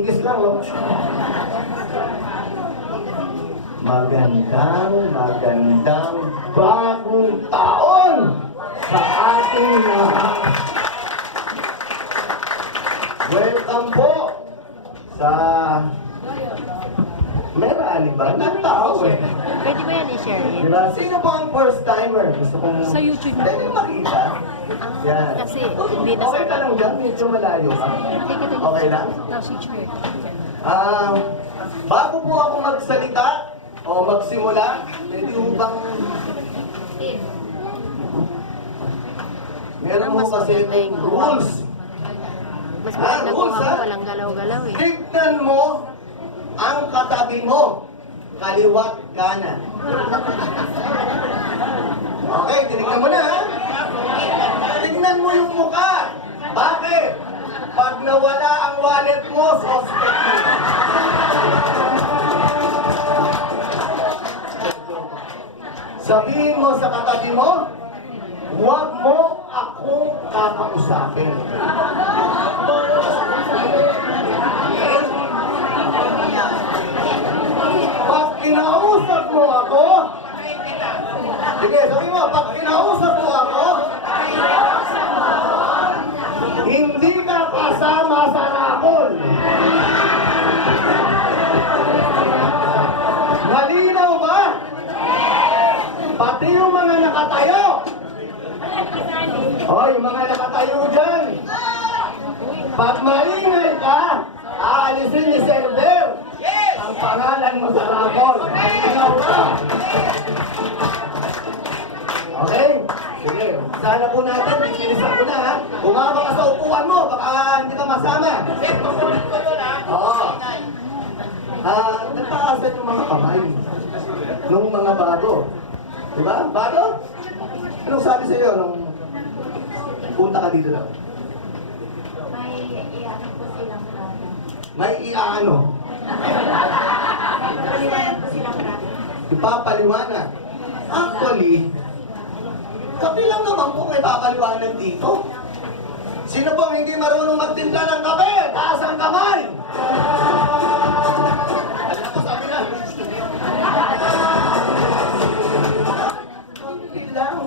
Initis lang, no? Magandang bagong taon sa ating lahat. Welcome po sa Merali ba? Nagtao eh. Pwede ba yan i-share? Diba? Sino po ang first timer? Gusto kong... Sa YouTube. Pwede makita. Yan. Kasi hindi na Okay ka lang dyan, medyo malayo ka. Okay lang? Bago po ako magsalita o magsimula, pwede po bang... Meron mo kasi rules. Mas maganda kung rules, ako ha? walang galaw-galaw eh. Tignan mo ang katabi mo, kaliwat kanan. Okay, tinignan mo na ha. Tignan mo yung mukha. Bakit? Pag nawala ang wallet mo, suspect mo. Sabihin mo sa katabi mo, huwag mo akong kakausapin. Pag kinausap mo ako, sige, sabihin mo, pag kinausap mo ako, hindi ka kasama sa rakol. Malinaw ba? Pati yung mga nakatayo. O, yung mga nakatayo dyan. Pag maingay ka, aalisin ni Server ang pangalan mo sa rakol. Ikaw ka. Okay? Sige, sana po natin, pinisan ko na ha. Bumaba ka sa upuan mo, baka hindi ka masama. Oo. Nagpaasan yung mga kamay nung mga bago. Diba? Bago? Anong sabi sa iyo nung punta ka dito daw? May iano po silang marami. May iaano? Paliwanag po silang marami. Ipapaliwanag. Actually, kape lang naman po may papaliwanag dito. Sino po hindi marunong magtimpla ng kape? Taas ang kamay! Alam ko, sabi na. Kape lang.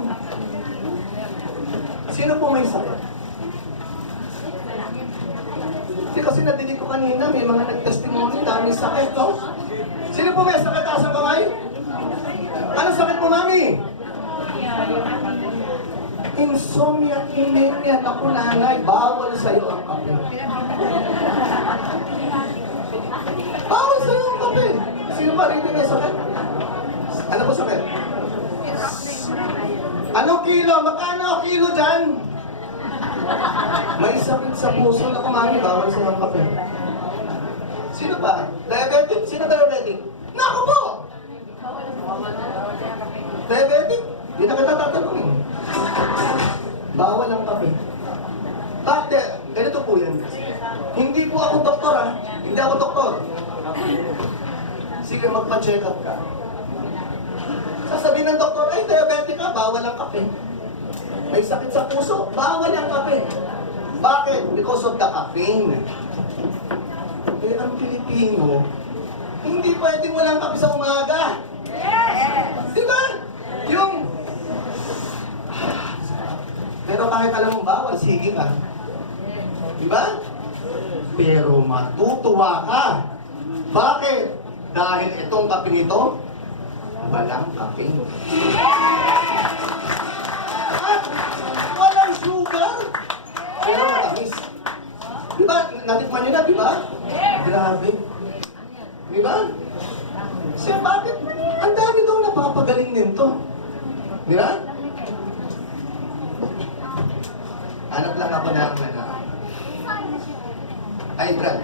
Sino po may sakit? Kasi nadinig ko kanina, may mga nag-testimony, daming sakit, no? Sino po may sakit? Taas ang kamay? Anong sakit po, mami? Insomnia, anemia, naku nanay, bawal sa'yo ang kape. Bawal sa'yo ang kape. Sino pa rin may sakit? Ano po sakit? Anong kilo? Magkano ang kilo dyan? May sakit sa puso na kumami, bawal sa'yo ang kape. Sino ba? Diabetic? Sino diabetic? Naku po! Diabetic? Hindi na kita tatanungin. Bawal ang kape. Bakit? Ganito po yan. Hindi po ako doktor ha. Hindi ako doktor. Sige, magpa-check up ka. Sasabihin ng doktor, ay diabetic ka, bawal ang kape. May sakit sa puso, bawal ang kape. Bakit? Because of the caffeine. Eh, ang Pilipino, hindi pwedeng walang kape sa umaga. Diba? Yung... Pero kahit alam mong bawal, sige ka. Diba? Pero matutuwa ka. Bakit? Dahil itong kaping ito, walang kaping. At walang sugar. Pero matamis. Diba? Natikman nyo na, diba? Grabe. Diba? Siya, bakit? Ang dami daw napapagaling nito. Diba? Hanap lang ako ng ay, Brad.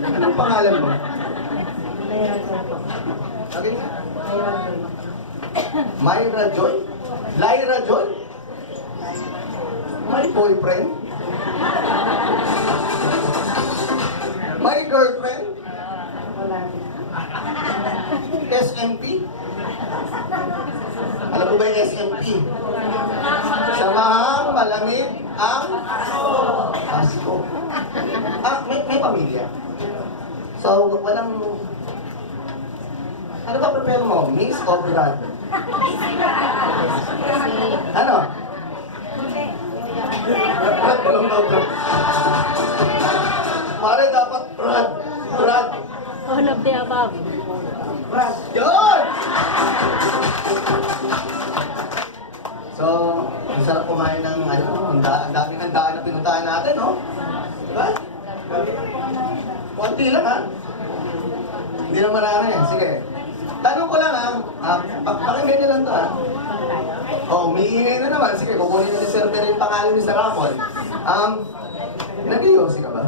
Anong pangalan mo? Lagi niya? Myra Joy? Lyra Joy? May boyfriend? May girlfriend? SMP? Alam mo ba yung SMP? Samahang malamig ang Pasko. May pamilya. So, walang... Ano ba prepare mo? Miss o Brad? Ano? Brad, alam mo, Brad. Pare, dapat Brad. Brad. All of the above. Brad. Yun! So, ang sarap kumain ng ang daming handaan na pinuntahan natin, no? Diba? Konti lang, ha? Hindi na marami. Sige. Tanong ko lang, ha? Pakinggan niyo lang to, ha? Oh, umiingay na naman. Sige, kukunin na ni Sir Pero yung pangalan ni Sir Rapol. Nag-iyosi ka ba?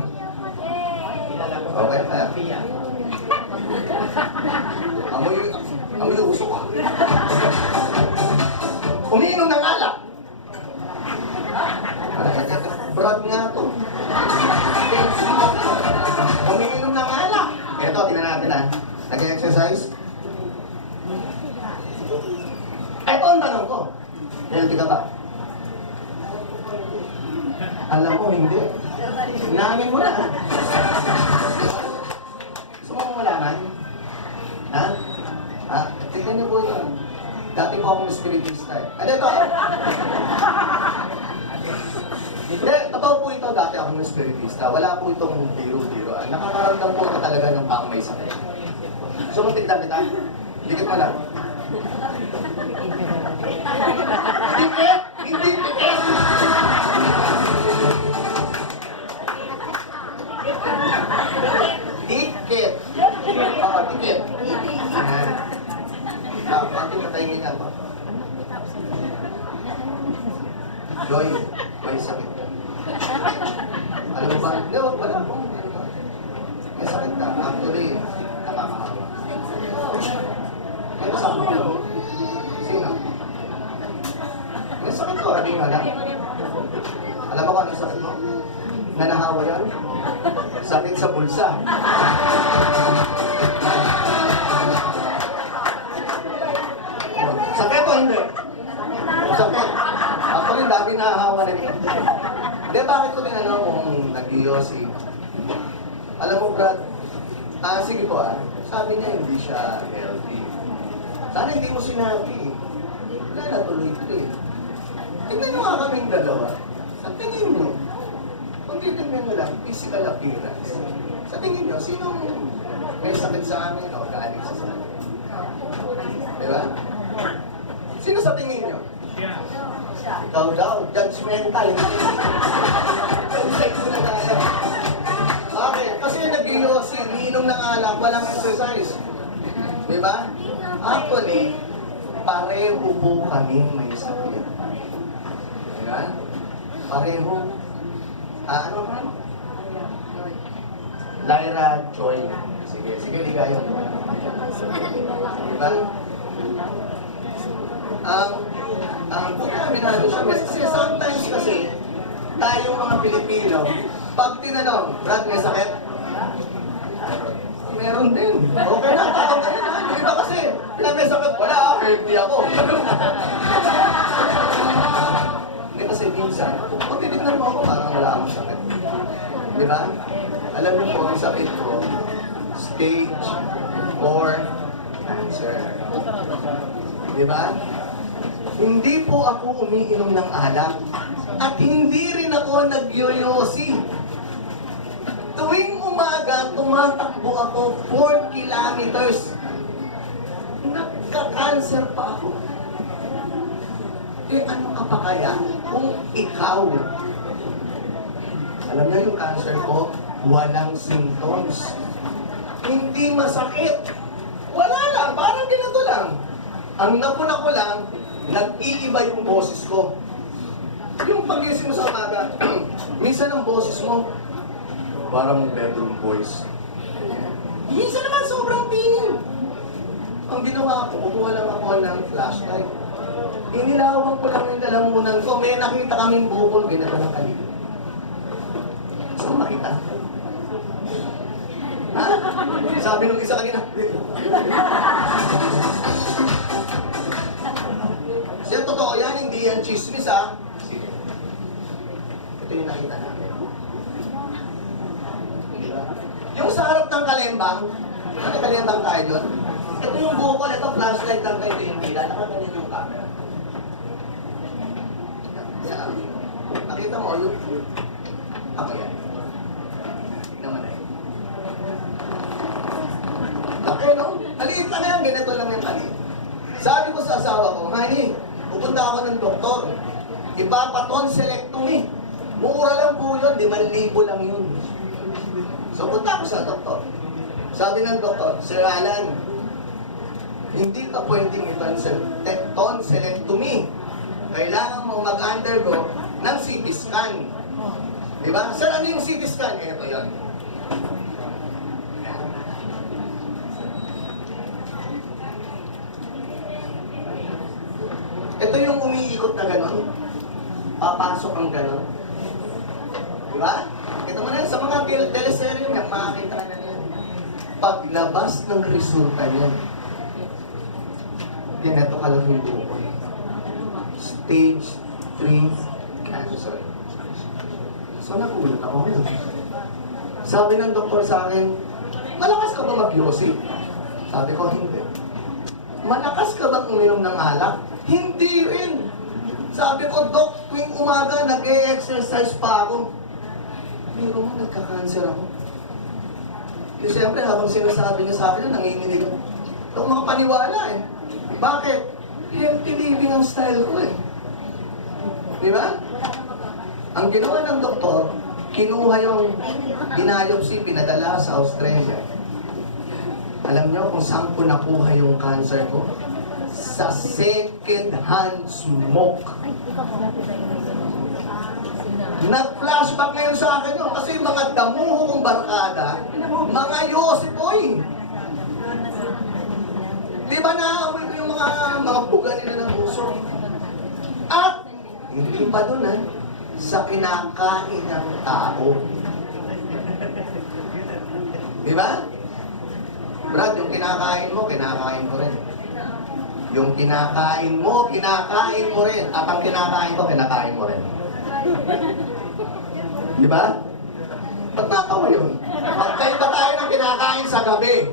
Okay, kaya. Amoy usok ka. Umiinom ng alak. Brad nga to. Umiinom ng alak. Eto, tingnan natin, ha? Nag-exercise? Ito ang tanong ko. Healthy ka ba? Alam ko, hindi. Namin mo na, ha? Gusto mo malaman? Ha? Ha? Tignan niyo po ito. Dati po akong spiritista, eh. Ano ito? Hindi, totoo po ito. Dati akong spiritista. Wala po itong biro-biro. Nakakaramdam po ako talaga ng bang may sakit. Gusto mo tignan kita? Dikit mo lang. Dikit! Hindi dikit! Dikit! Oo, dikit. Pati matahingin nga ba? Joy, may sakit. Alam mo ba? Hindi, wala po. May sakit ka. Actually, nakakahawa. May kasama ko. Sino? May sakit ko, hindi nga lang. Alam mo kung ano sakit mo? Nanahawa yan? Sakit sa bulsa. Sakit o hindi? Sakit. Ako rin dami nahahawa nito. Hindi, bakit ko tinanong kung nag-iyosi? Alam mo, Brad, sige po sabi niya hindi siya healthy. Sana hindi mo sinabi. Wala na tuloy ito eh. Tignan mo nga kaming dalawa. Sa tingin mo, kung titignan mo lang, physical appearance. Sa tingin nyo, sinong may sakit sa amin o galing sa sakit? Diba? Sino sa tingin nyo? Ikaw daw, judgmental. Consent mo na tayo. Bakit? Kasi nag-iyosi, iniinom ng alak, walang exercise. Diba? Actually, pareho po kaming may sakit. Diba? Pareho. Ano ka? Lyra Joy. Sige, ligayon mo. Diba? Aminado siya. Kasi sometimes kasi, tayong mga Pilipino, pag tinanong, Brad, may sakit? Meron din. Okay na, tao ka na. Yung iba kasi, may sakit, wala, healthy ako. Hindi kasi minsan, kung titignan mo ako, parang wala akong sakit. Di ba? Alam niyo po, ang sakit ko, stage 4 cancer. Di ba? Hindi po ako umiinom ng alak. At hindi rin ako nagyoyosi. Tuwing umaga, tumatakbo ako 4 kilometers. Nagka-cancer pa ako. Ano ka pa kaya kung ikaw? Alam na yung cancer ko, walang symptoms. Hindi masakit. Wala lang, parang ganito lang. Ang napuna ko lang, nag-iiba yung boses ko. Yung pag-isip mo sa umaga, minsan ang boses mo, parang bedroom voice. Minsan naman sobrang tining. Ang ginawa ko, kukuha lang ako ng flashlight. Inilawan ko lang yung lalamunan ko. May nakita kaming bukol, ginagawa ng kaligid. Gusto mo makita? Ha? Sabi nung isa kanina. Siya, totoo yan, hindi yan chismis ha. ito yung nakita namin. Diba? Yung sa harap ng kalembang, ano kalembang tayo doon? Ito yung bukol, ito flashlight lang kayo, ito yung pila, nakagaling yung camera. Yan. Nakita mo, yung... Ako yan. Naman ay. Laki, no? Maliit lang yan, ganito lang yung maliit. Sabi ko sa asawa ko, honey, pupunta ako ng doktor. Ipapatonsillectomy. Mura lang po yun, 5,000 lang yun. So punta ako sa doktor. Sabi ng doktor, Sir Alan, hindi ka pwedeng i-tonsillectomy. Kailangan mo mag-undergo ng CT scan. Diba? Sir, ano yung CT scan? Ito yun. Ito yung umiikot na gano'n. Papasok ang gano'n. Diba? Ito mo na, sa mga teleserye niya, makakita na niya. Paglabas ng resulta niya, ganito ka lang yung buko. Stage 3 cancer. So nagulat ako ngayon. Sabi ng doktor sa akin, malakas ka ba mag-yosi? Sabi ko, hindi. Malakas ka bang uminom ng alak? Hindi rin. Sabi ko, Dok, tuwing umaga, nag-e-exercise pa ako. Pero mo, nagka-cancer ako. Kasi siyempre, habang sinasabi niya sa akin, nanginginig ako. Dok, makapaniwala eh. Bakit? Healthy living ang style ko eh. Di ba? Ang ginawa ng doktor, kinuha yung biopsy, pinadala sa Australia. Alam niyo kung saan ko nakuha yung cancer ko? Sa second-hand smoke. Nag-flashback ngayon sa akin yun kasi mga damuho kong barkada, mga Yosipoy. Di ba naamoy ko yung mga buga nila ng puso? At, hindi pa doon sa kinakain ng tao. Di ba? Brad, yung kinakain mo rin. Yung kinakain mo rin. At ang kinakain ko, kinakain mo rin. Di ba? Ba't natawa yun? Magkaiba tayo ng kinakain sa gabi.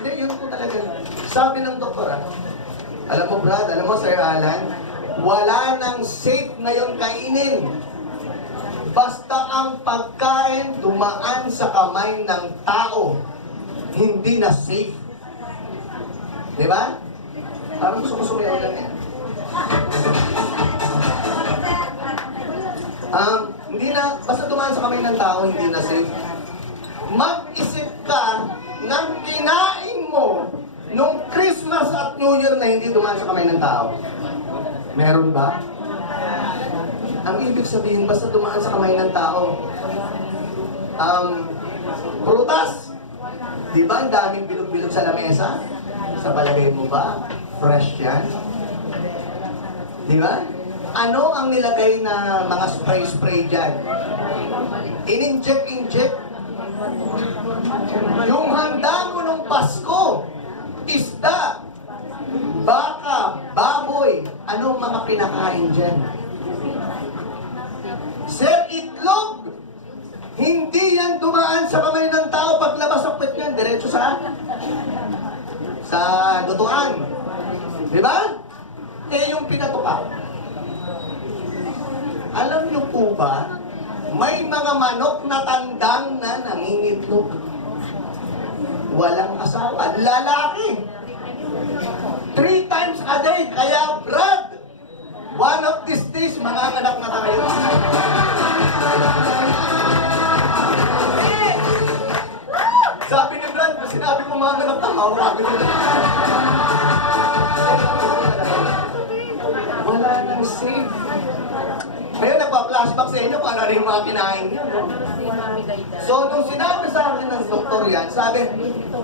Hindi, yun po talaga. Sabi ng doktor, alam mo Brad, alam mo Sir Alan, wala nang safe ngayon kainin. Basta ang pagkain dumaan sa kamay ng tao, hindi na safe. Di ba? Parang gusto ko sumayaw lang yan. Hindi na, basta dumaan sa kamay ng tao, hindi na safe. Mag-isip ka ng kinain mo nung Christmas at New Year na hindi dumaan sa kamay ng tao. Meron ba? Ang ibig sabihin, basta dumaan sa kamay ng tao. Prutas. Di ba ang daming bilog-bilog sa lamesa? Sa palagay mo ba? Fresh yan? Di ba? Ano ang nilagay na mga spray-spray dyan? In-inject. Yung handa mo nung Pasko, isda, baka, baboy, anong mga pinakain dyan? Sir, itlog! Hindi yan dumaan sa kamay ng tao paglabas ng puwet niyan, diretso sa dutuan. Di ba? Eh, yung pinatuka. Alam niyo po ba, may mga manok na tandang na nangingitlog. Walang asawa. Lalaki. 3 times a day. Kaya, Brad, one of these days, manganganak na tayo. Sabi ni Brad, sinabi ko manganganak na, mawag ko. Wala nang safe. Ngayon, nagpa-flashback sa inyo kung ano rin yung mga kinain niyo. No? So, nung sinabi sa akin ng doktor yan, sabi,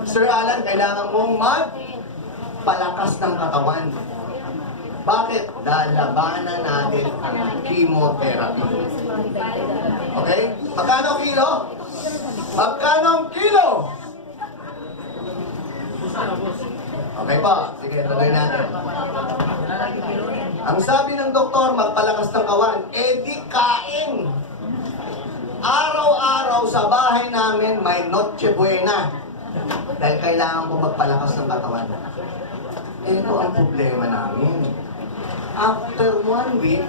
Sir Alan, kailangan mong magpalakas ng katawan. Bakit? Lalabanan natin ang chemotherapy. Okay? Magkano ang kilo? Magkano ang kilo? Okay pa. Sige, tuloy natin. Ang sabi ng doktor, magpalakas ng kawan, di kain. Araw-araw sa bahay namin may Noche Buena. Dahil kailangan ko magpalakas ng katawan. Ito ang problema namin. After 1 week,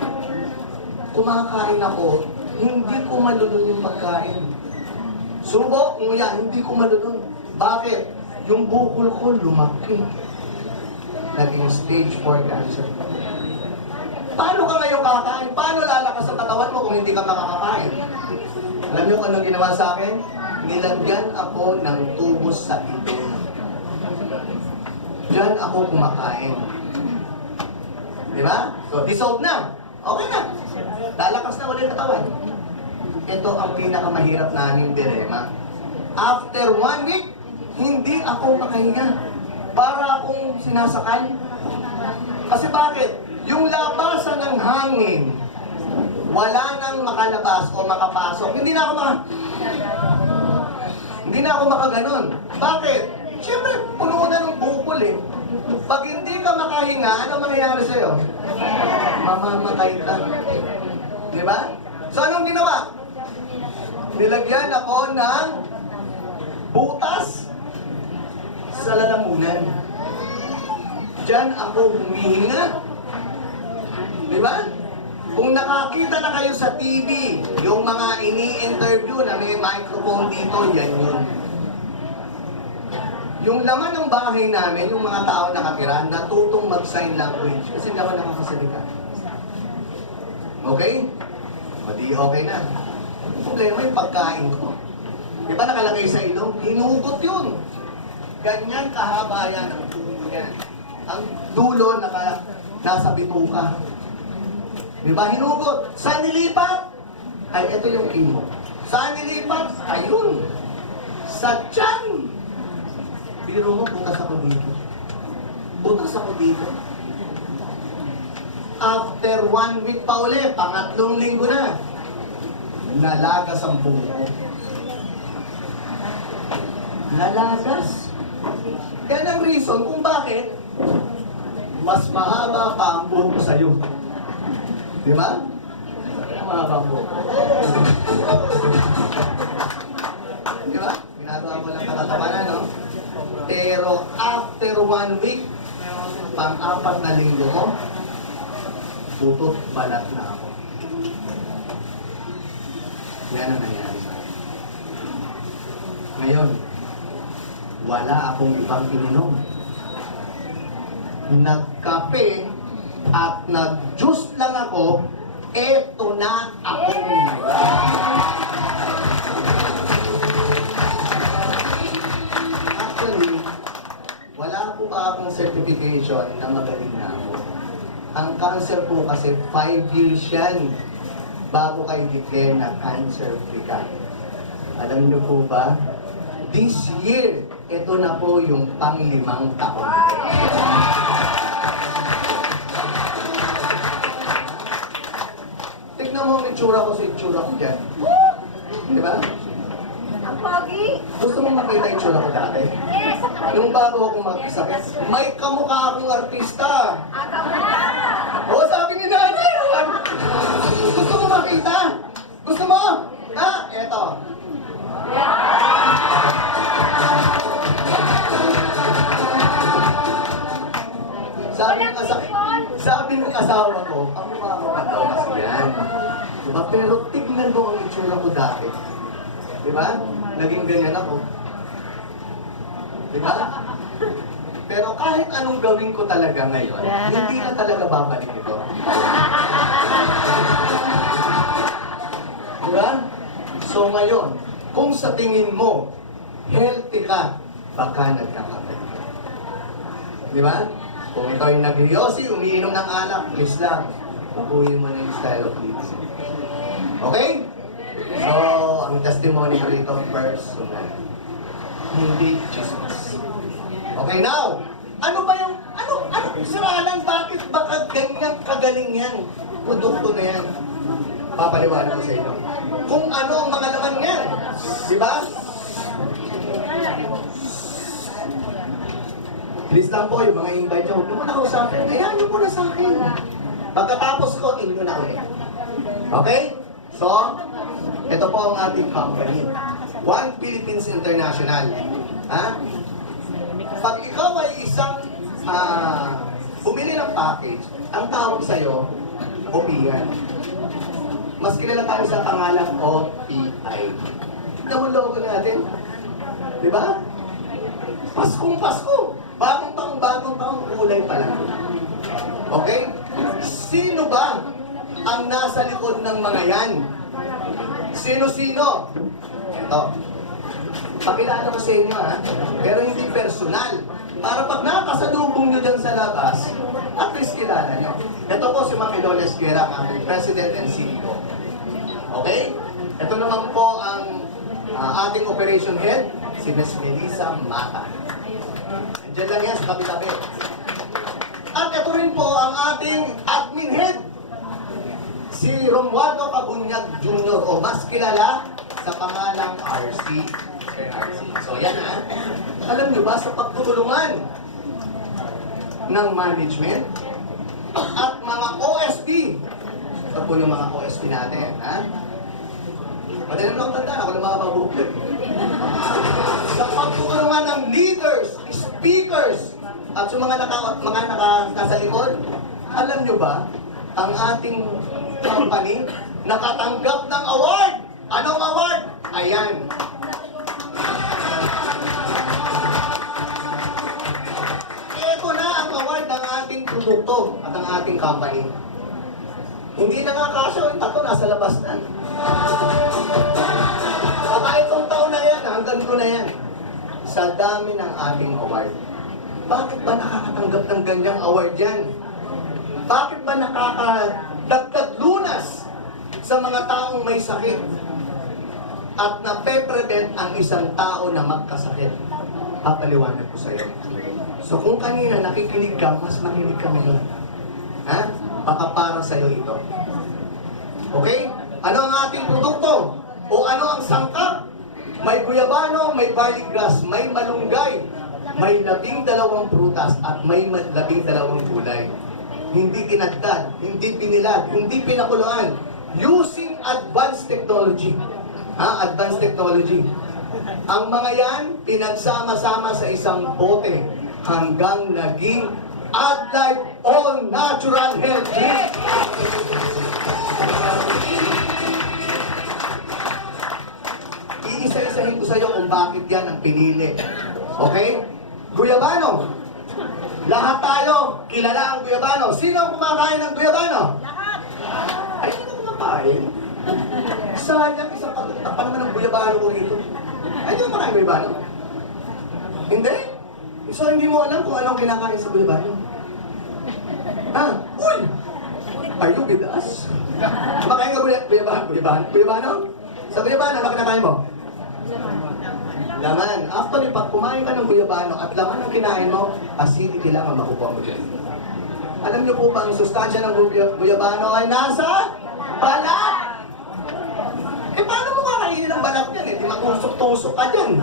kumakain ako, hindi ko malulun yung pagkain. Subok, nguya, hindi ko malulun. Bakit? Yung bukol ko lumaki. Naging stage 4 cancer. Paano ka ngayon kakain? Paano lalakas ang katawan mo kung hindi ka makakakain? Alam niyo kung anong ginawa sa akin? Nilagyan ako ng tubos sa ilong. Diyan ako kumakain. Di ba? So, dissolve na. Okay na. Lalakas na ulit ang katawan. Ito ang pinakamahirap na aming dilema. After 1 week, hindi ako makahinga. Para akong sinasakal. Kasi bakit? Yung labasan ng hangin, wala nang makalabas o makapasok. Hindi na ako makaganon. Bakit? Siyempre, puno na ng bukol eh. Pag hindi ka makahinga, ano mangyayari sa'yo? Mamamatay ka. Di ba? So, anong ginawa? Nilagyan ako ng butas sa lalamunan. Diyan ako humihinga. Di ba? Kung nakakita na kayo sa TV, yung mga ini-interview na may microphone dito, yan yun. Yung laman ng bahay namin, yung mga tao nakatira, natutong mag-sign language kasi hindi ako nakakasalita. Okay? O di okay na. Ang problema yung pagkain ko. Di ba nakalagay sa ilong? Hinugot yun. Ganyan kahaba yan ang dulo yan. Ang dulo nasa bituka. Di ba? Hinugot. Saan nilipat? Ay, ito yung chemo. Saan nilipat? Ayun. Sa tiyan. Biro mo, butas ako dito. Butas ako dito. After 1 week pa ulit, pangatlong linggo na, nalagas ang buko. Nalagas. Yan ang reason kung bakit mas mahaba pa ang buhok sa'yo. Di ba? Mahaba ang buhok. Di ba? Ginagawa mo lang katatawanan, no? Pero after 1 week, pang-4 na linggo ko, putot balat na ako. Yan ang nangyari sa akin. Ngayon, wala akong ibang ininom. Nagkape at nag-juice lang ako, eto na ako. Actually, wala po pa akong certification na magaling na ako. Ang cancer po kasi 5 years yan bago kayo declare na cancer-free ka. Alam niyo po ba, this year, ito na po yung pang-5 taon. Tignan mo ang itsura ko sa itsura ko dyan. Di ba? Ang pogi. Gusto mo makita yung itsura ko dati? Yes. Yung bago akong magkasakit, may kamukha akong artista. Kamukha. Oo, sabi ni nanay. Gusto mo makita? Gusto mo? Ha? Eto. Sabi ng asawa ko, ang mukha ko daw kasi yan. Diba? Pero tignan mo ang itsura ko dati. Diba? Naging ganyan ako. Diba? Pero kahit anong gawin ko talaga ngayon, hindi na talaga babalik ito. Diba? So ngayon, kung sa tingin mo, healthy ka, baka nagkakapit. Diba? Kung ikaw yung nag-yosi, umiinom ng alak, please lang, baguhin mo na yung style of living. Okay? So, ang testimony ko rito, personal. Hindi chismis. Okay, now, ano ba yung, siralan, bakit baka ganyan kagaling yan? Produkto na yan. Papaliwanag ko sa inyo. Kung ano ang mga laman yan. Di ba? Please lang po, yung mga invite nyo, huwag naman ako sa akin. Ayahan nyo muna sa akin. Pagkatapos ko, inyo na ulit. Okay? So, ito po ang ating company. One Philippines International. Ha? Pag ikaw ay isang bumili ng package, ang tawag sa'yo, OPIAN. Mas kilala tayo sa pangalang OPI. Tignan mo logo natin. Di ba? Paskong Pasko. Bagong taong kulay pa lang. Okay? Sino ba ang nasa likod ng mga yan? Sino-sino? Ito. Pakilala ko sa inyo ha, pero hindi personal. Para pag nakasalubong nyo dyan sa labas, at least kilala nyo. Ito po si Ma'am Loles Guerra, ang ating President and CEO. Okay? Ito naman po ang ating Operation Head, si Ms. Melissa Mata. Andiyan lang yan sa tabi-tabi. At ito rin po ang ating Admin Head, si Romualdo Cabunyag Jr. o mas kilala sa pangalang RC. So yan ha. Alam niyo ba sa pagtutulungan ng management at mga OSP, ito po yung mga OSP natin, ha? Madali na akong tanda, ako lang mga mabuklit. Sa pagtutulungan ng leaders, speakers, at yung mga nasa likod, alam nyo ba, ang ating company nakatanggap ng award. Anong award? Ayan. Ito na ang award ng ating produkto at ang ating company. Hindi na nga kasya, yung tato nasa labas na. Baka itong taon na yan, hanggang ko na yan. Sa dami ng ating award. Bakit ba nakakatanggap ng ganyang award yan? Bakit ba nakakadagdag lunas sa mga taong may sakit at nape-prevent ang isang tao na magkasakit? Papaliwanag ko sa iyo. So kung kanina nakikinig ka, mas makinig ka ngayon. Ha? Baka para sa iyo ito. Okay? Ano ang ating produkto? O ano ang sangkap? May guyabano, may barley grass, may malunggay, may 12 prutas at may 12 gulay. Hindi kinagtad, hindi pinilag, hindi pinakuluan. Using advanced technology. Ha? Advanced technology. Ang mga yan, pinagsama-sama sa isang bote hanggang naging AdLife All Natural Health Drink. Iisa-isahin ko sa iyo kung bakit yan ang pinili. Okay? Guyabano. Lahat tayo, kilala ang guyabano. Sino ang kumakain ng guyabano? Lahat! Ay, hindi ko kumakain. Sayang, isang pa naman ng guyabano ko rito. Ay, hindi ko kumakain guyabano. Hindi? So, hindi mo alam kung anong kinakain sa guyabano. Ha? Uy! Are you with us? Kumakain ka guyabano? Sa guyabano, ano kinakain mo? Laman. Actually, pag kumain ka ng guyabano at laman ang kinain mo, acidity lang ang makukuha mo dyan. Alam niyo po ba, ang sustansya ng guyabano ay nasa balat? Eh, paano mo kakainin ng balat yan? Eh, di makusok-tusok ka dyan.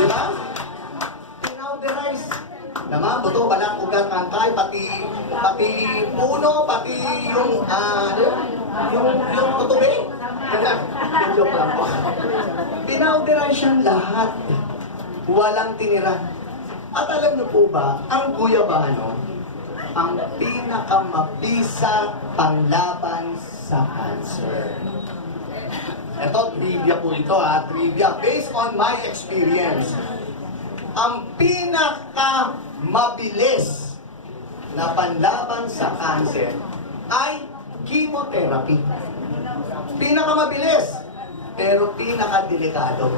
Di ba? Pinowderize. Naman, buto, balat, ugat, kangkay, pati puno, pati yung tutubig. Joke lang po. Pinowderize siyang lahat. Walang tinira. At alam niyo po ba, ang guyabano, ang pinakamabisa panglaban sa cancer. Ito, trivia po ito ha, trivia. Based on my experience, ang pinakamabilis na panlaban sa cancer ay chemotherapy. Pinakamabilis, pero pinakadelikado.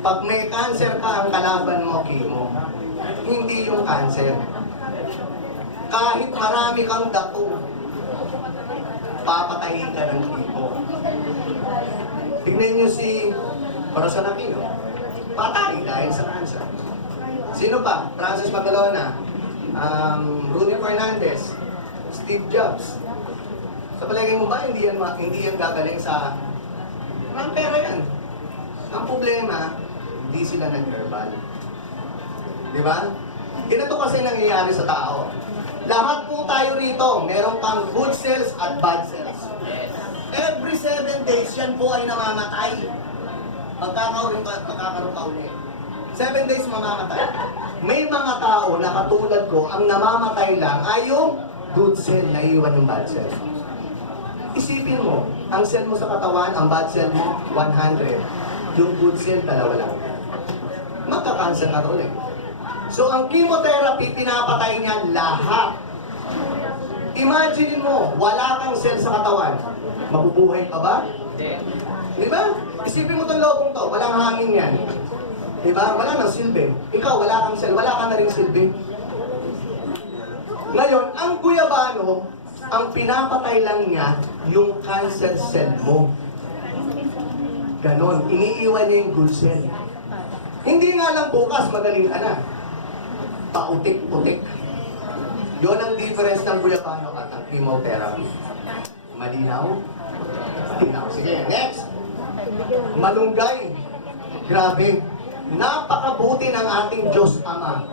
Pag may cancer ka, ang kalaban mo, chemo. Hindi yung cancer. Kahit marami kang dako, papatayin ka ng chemo. Tignan niyo si Corazon Aquino. Patay dahil sa cancer. Sino pa? Francis Magalona, Rudy Fernandez, Steve Jobs. Sa palagay mo ba, hindi yan gagaling sa ang pera yan. Ang problema, hindi sila nag-herbal. Di ba? Ganito kasi nangyayari sa tao. Lahat po tayo rito, meron pang good cells at bad cells. Every 7 days, yan po ay namamatay. Magkakaroon ka ulit. 7 days mamamatay. May mga tao na katulad ko, ang namamatay lang ay yung good cell na iwan yung bad cell. Isipin mo, ang cell mo sa katawan, ang bad cell mo, 100. Yung good cell, 2 lang. Magka-cancer ka ulit. So, ang chemotherapy, pinapatay niya lahat. Imagine mo, wala kang cell sa katawan. Mabubuhay ka ba? Di ba? Isipin mo itong lobong to, walang hangin yan. Di ba? Wala nang silbi. Ikaw, wala kang cell, wala ka na rin silbi. Ngayon, ang guyabano, ang pinapatay lang niya yung cancer cell mo. Ganon, iniiwan niya yung good cell. Hindi nga lang bukas, magaling ka na. Pautik-putik. Yun ang difference ng guyabano at ang chemotherapy. Malinaw? Malinaw. Sige, next. Malunggay. Grabe. Napakabuti ng ating Diyos Ama.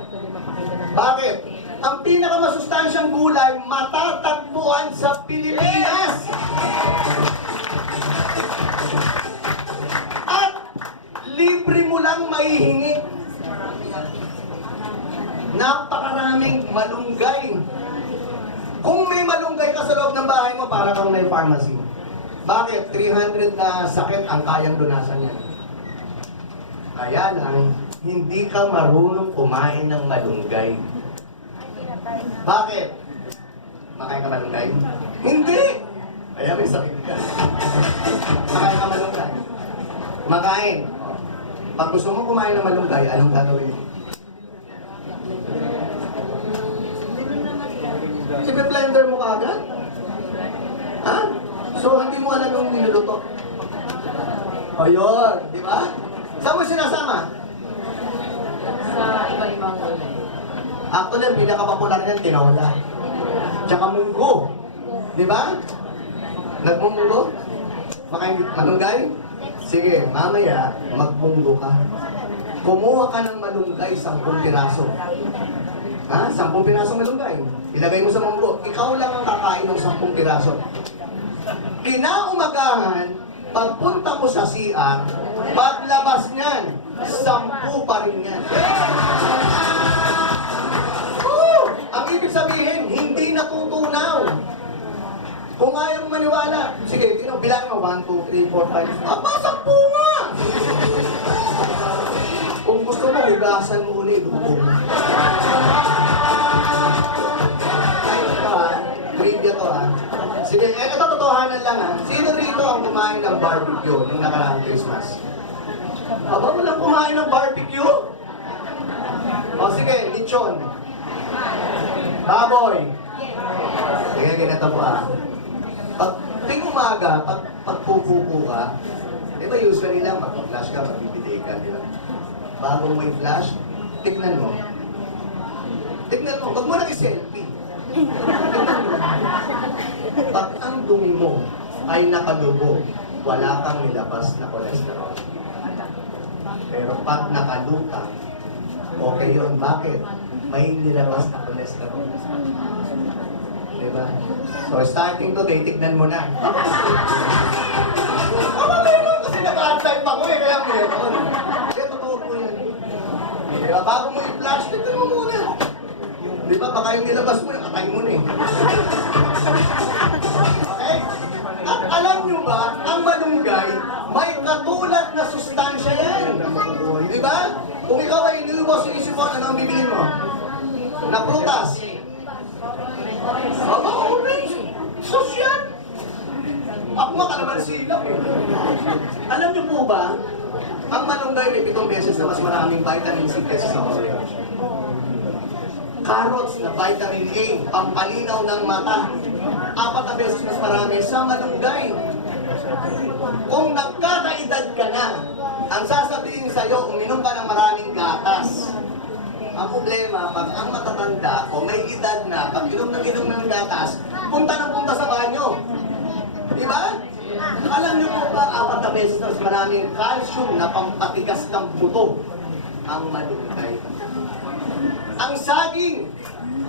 Bakit? Ang pinakamasustansyang gulay matatagpuan sa Pilipinas. At libre mo lang maihingi. Napakaraming malunggay. Kung may malunggay ka sa loob ng bahay mo, para kang may pharmacy. Bakit? 300 na sakit ang kayang lunasan niya. Kaya lang, hindi ka marunong kumain ng malunggay. Bakit? Makain ka malunggay? Hindi! Kaya may sakit ka. Makain ka malunggay? Makain. Pag gusto mo kumain ng malunggay, anong gagawin mo? Sipe-blender mo kaagad? Ha? So, hindi mo alam yung niluluto? O yun, di ba? Saan mo sinasama? Sa iba-ibang gulay. Actually, ang pinaka-popular niyan, tinola. Tsaka munggo. Di ba? Nagmunggo? Makain malunggay? Sige, mamaya, magmunggo ka. Kumuha ka ng malunggay, 10 piraso. Ha? 10 piraso malunggay. Ilagay mo sa munggo. Ikaw lang ang kakain ng 10 piraso. Kinaumagahan, pagpunta mo sa CR, paglabas niyan, 10 pa rin yan. Ang ibig sabihin, hindi natutunaw. Kung ayaw mo maniwala, sige, bilang mo, 1, 2, 3, 4, 5, aba, 10 nga! Kung gusto mo, hugasan mo ulit, dugo mo. Ay, ito ha, trivia to ha. Sige, ito totohanan lang ha. Sino rito ang kumain ng barbecue nung nakaraang Christmas? Aba, walang kumain ng barbecue? O sige, lechon. Baboy. Sige, ganito po ah. Pag ting umaga, pagpupupo ka, di ba usually lang, mag-flash ka, magbibigay ka, di ba? Bago mo i-flash, tignan mo. Tignan mo, wag mo nang i-selfie. Tignan mo. Pag ang dumi mo ay nakalubog, wala kang nilabas na cholesterol. Pero pag nakalutang, okay yun. Bakit? May nilabas na cholesterol. Diba? So, starting today, tignan mo na. Meron kasi naka-type ako eh, kaya meron. Kaya totoo po yan. Diba? Bago mo i-flash, tignan mo muna. Diba? Baka yung nilabas mo, yung atay mo na eh. Okay? At alam nyo ba, ang malunggay, may katulad na sustansya yan. Diba? Kung ikaw ay iniubos yung isip mo, ano ang bibilin mo? Na prutas. Aba, orange. Sus yan. Ako nga kalamansilap eh. Alam niyo po ba, ang malunggay may 7 beses na mas maraming vitamin C kaysa sa orange. Carrots na vitamin A, pampalinaw ng mata. 4 na beses mas marami sa malunggay. Kung nagkakaedad ka na, ang sasabihin sa'yo, uminom ka ng maraming gatas. Ang problema, pag ang matatanda o may edad na, pag inom ng gatas, punta sa banyo. Diba? Alam niyo po ba, 4 na beses mas maraming calcium na pampatigas ng buto ang malunggay. Ang saging,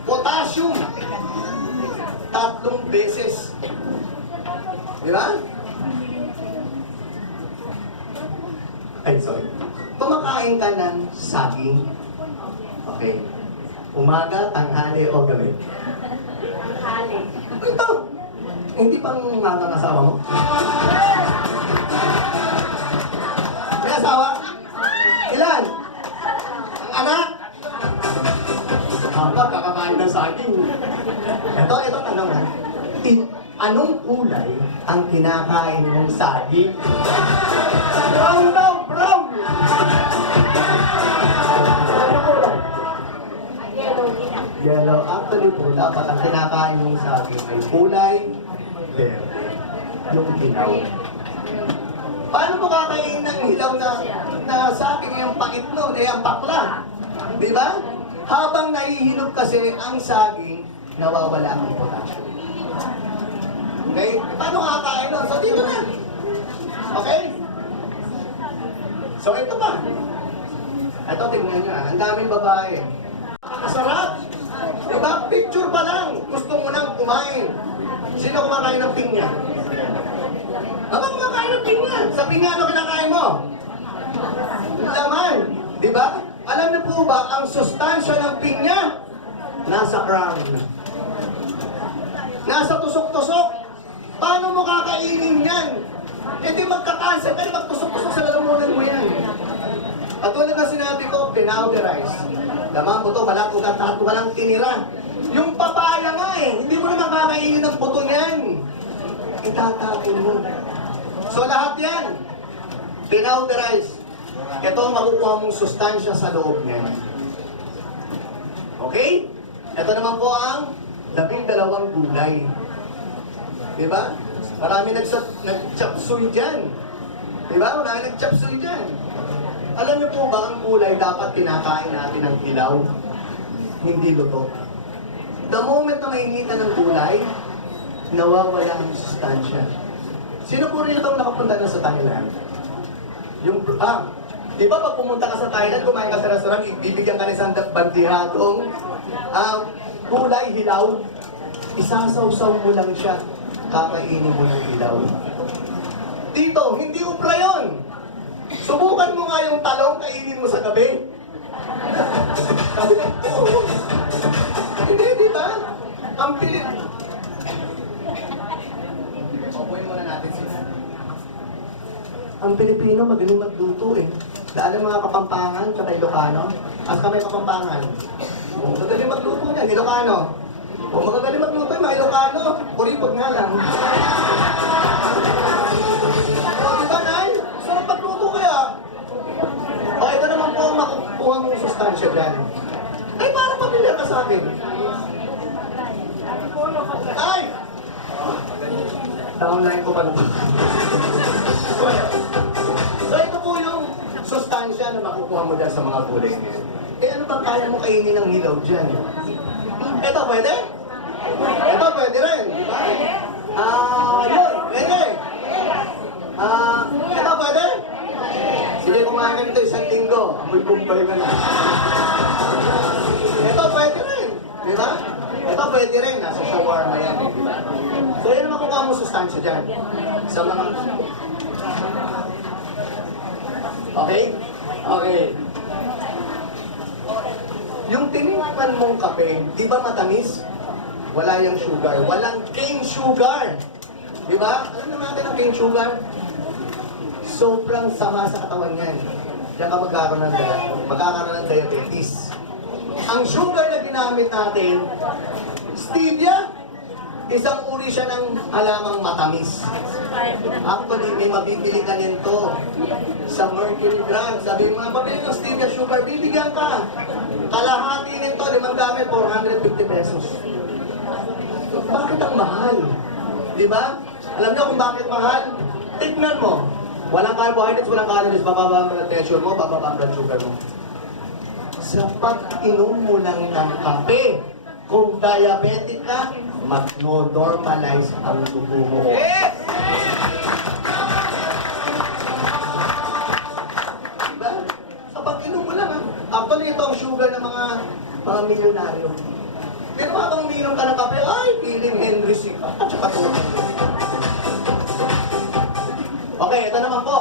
potassium. 3 beses. Di ba? Ay, sorry. Kumakain ka ng saging. Okay. Umaga, tanghali, o gabi. Hali. Ito! Hindi pang umaga ng asawa mo? May asawa? Ilan? Ang anak? Haba, kakakain ng saging. Ito tanong ha. Anong kulay ang kinakain ng saging? Brown daw, brown! Anong kulay? Yellow din ako. Yellow. Actually po, dapat ang kinakain ng saging ay kulay verde. Yung hilaw. Paano mo kakainin ng hilaw na saging yung pait nun? Eh, ang pakla. Di ba? Habang nahihilog kasi ang saging, nawawala ang potassium. Okay? Paano kakain nun? So, dito na. Okay? So, ito pa. Ito, tingnan nyo. Ang daming babae. Masarap. Diba? Picture pa lang. Gusto mo nang kumain. Sino kumakain ng pinya? Aba, kumakain ng pinya. Sa pinya, ano kinakain mo? Laman. Diba? Alam niyo po ba, ang sustansya ng pinya, nasa crown. Nasa tusok-tusok. Paano mo kakainin yan? E di magka-cancer, pero magtusok-tusok sa lalamunan mo yan. At tulad na sinabi ko, pinowderize. Laman mo to, balak at walang tinira. Yung papaya nga eh, hindi mo naman kakainin ng buto niyan. Itatapon mo. So lahat yan, pinowderize. Ito ang makukuha mong sustansya sa loob niyan. Okay? Ito naman po ang 12 gulay. Diba? Marami nag-chapsuy dyan. Diba? Marami nag-chapsuy dyan. Alam niyo po ba ang gulay dapat kinakain natin ng ilaw? Hindi luto. The moment na mainitan ng gulay, nawawala ang sustansya. Sino po rin itong nakapunta na sa Thailand? Di ba pag pumunta ka sa Thailand, kumain ka sa restaurant, bibigyan ka ng isang bandihadong gulay, hilaw, isasawsaw mo lang siya, kakainin mo ng hilaw. Dito, hindi ubra yun. Subukan mo nga yung talong, kainin mo sa gabi. Sabi na, oo. Hindi, di ba? Ang pilit. Opuin muna natin sila. Ang Pilipino magaling magluto eh. Dahil mga Kapampangan, tsaka Ilocano, at kami Kapampangan. Magaling magluto niyan, Ilocano. O magagaling magluto yung mga Ilocano, kuripot nga lang. O diba, Nay? Sarap magluto kaya. O ito naman po ang makukuha mong sustansya dyan. Ay, parang pamilyar ka sa akin. Ay! Downline ko pa naman. So ito po yung sustansya na makukuha mo dyan sa mga gulay niya. Eh ano bang kaya mo kainin ng hilaw dyan? Ito pwede? Ito pwede rin, di ba? Yun, pwede. Ito pwede? Sige, kumain ka nito isang linggo. Amoy kumpay ka na. Ito pwede rin, di ba? Ito pwede rin, nasa shawarma yan. So yun ang makukuha mo sustansya dyan. Sa mga... Okay? Okay. Yung tinikman mong kape, di ba matamis? Wala yung sugar. Walang cane sugar. Di ba? Alam naman natin ang cane sugar? Sobrang sama sa katawan yan. Diyan ka magkakaroon ng diabetes. Ang sugar na ginamit natin, stevia, isang uri siya ng halamang matamis. Actually, may mabibili ka nito sa Mercury Brand. Sabi mo, pabili ng stevia sugar, bibigyan ka. Kalahati nito, 5 gamit, 450 pesos. Bakit ang mahal? Di ba? Alam niyo kung bakit mahal? Tignan mo. Walang carbohydrates, walang calories, bababa ang blood pressure mo, bababa ang blood sugar mo. Sa pag-inom mo lang ng kape, kung diabetic ka, mag-normalize ang dugo mo. Yes! Diba? Sa pag-inom mo lang, ha? Actually, ito ang sugar ng mga milyonaryo. Pero habang umiinom ka ng kape, ay, feeling Henry sick. At saka tulang. Okay, ito naman po.